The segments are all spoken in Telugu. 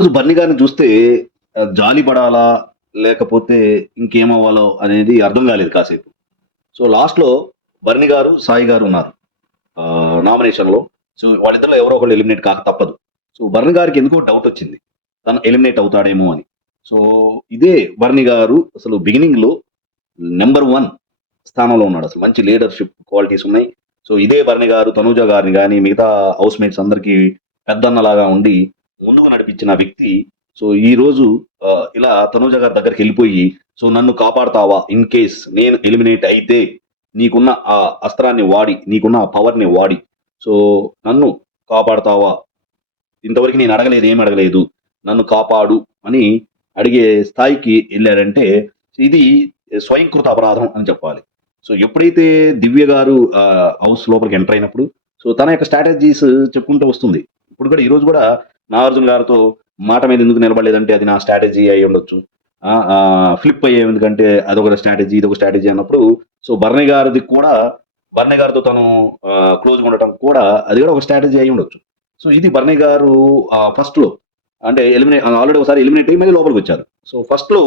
రోజు బన్నీ గారిని చూస్తే జాలి పడాలా లేకపోతే ఇంకేమవ్వాలో అనేది అర్థం కాలేదు కాసేపు. సో లాస్ట్లో బర్ని గారు సాయి గారు ఉన్నారు నామినేషన్లో. సో వాళ్ళిద్దరిలో ఎవరో ఒకళ్ళు ఎలిమినేట్ కాక తప్పదు. సో బర్ని గారికి ఎందుకో డౌట్ వచ్చింది. తను ఎలిమినేట్ అవుతాడేమో అని. సో ఇదే బర్ని గారు అసలు బిగినింగ్లో నెంబర్ వన్ స్థానంలో ఉన్నాడు. అసలు మంచి లీడర్షిప్ క్వాలిటీస్ ఉన్నాయి. సో ఇదే బర్ని గారు తనూజ గారిని కానీ మిగతా హౌస్ మేట్స్ అందరికీ పెద్దన్నలాగా ఉండి ముందుకు నడిపించిన వ్యక్తి. సో ఈ రోజు ఇలా తనూజ గారి దగ్గరికి వెళ్ళిపోయి సో నన్ను కాపాడతావా? ఇన్ కేస్ నేను ఎలిమినేట్ అయితే నీకున్న ఆ అస్త్రాన్ని వాడి నీకున్న ఆ పవర్ని వాడి. సో నన్ను కాపాడతావా? ఇంతవరకు నేను అడగలేదు ఏం అడగలేదు. నన్ను కాపాడు అని అడిగే స్థాయికి వెళ్ళారంటే ఇది స్వయంకృత అపరాధం అని చెప్పాలి. సో ఎప్పుడైతే దివ్య గారు హౌస్ లోపలికి ఎంటర్ అయినప్పుడు సో తన యొక్క స్ట్రాటజీస్ చెప్పుకుంటూ వస్తుంది. ఇప్పుడు కూడా ఈరోజు కూడా నాగార్జున గారితో మాట మీద ఎందుకు నిలబడలేదంటే అది నా స్ట్రాటజీ అయి ఉండొచ్చు. ఫ్లిప్ అయ్యే ఎందుకంటే అదొక స్ట్రాటజీ ఇదొక స్ట్రాటజీ అన్నప్పుడు సో బర్ణి గారిది కూడా బర్ణి గారితో తను క్లోజ్గా ఉండటం కూడా అది కూడా ఒక స్ట్రాటజీ అయి ఉండొచ్చు. సో ఇది బర్ణి గారు ఫస్ట్లో అంటే ఎలిమినేట్ ఆల్రెడీ ఒకసారి ఎలిమినేట్ అయ్యి మళ్ళీ లోపలికి వచ్చారు. సో ఫస్ట్లో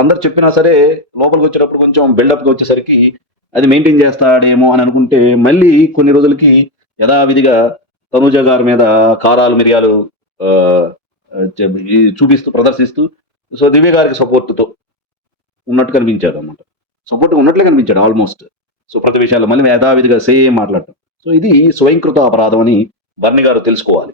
అందరు చెప్పినా సరే లోపలికి వచ్చేటప్పుడు కొంచెం బిల్డప్గా వచ్చేసరికి అది మెయింటైన్ చేస్తాడేమో అని అనుకుంటే మళ్ళీ కొన్ని రోజులకి యథావిధిగా తనూజ గారి మీద కారాలు మిరియాలు ఆ, చూపిస్తూ ప్రదర్శిస్తూ సో దివ్య గారికి సపోర్ట్తో ఉన్నట్టు కనిపించాడు అనమాట సపోర్ట్ ఉన్నట్లే కనిపించాడు ఆల్మోస్ట్. సో ప్రతి విషయాల్లో మళ్ళీ యథావిధిగా సేమ్ మాట్లాడటం. సో ఇది స్వయంకృత అపరాధం అని బర్ని గారు తెలుసుకోవాలి.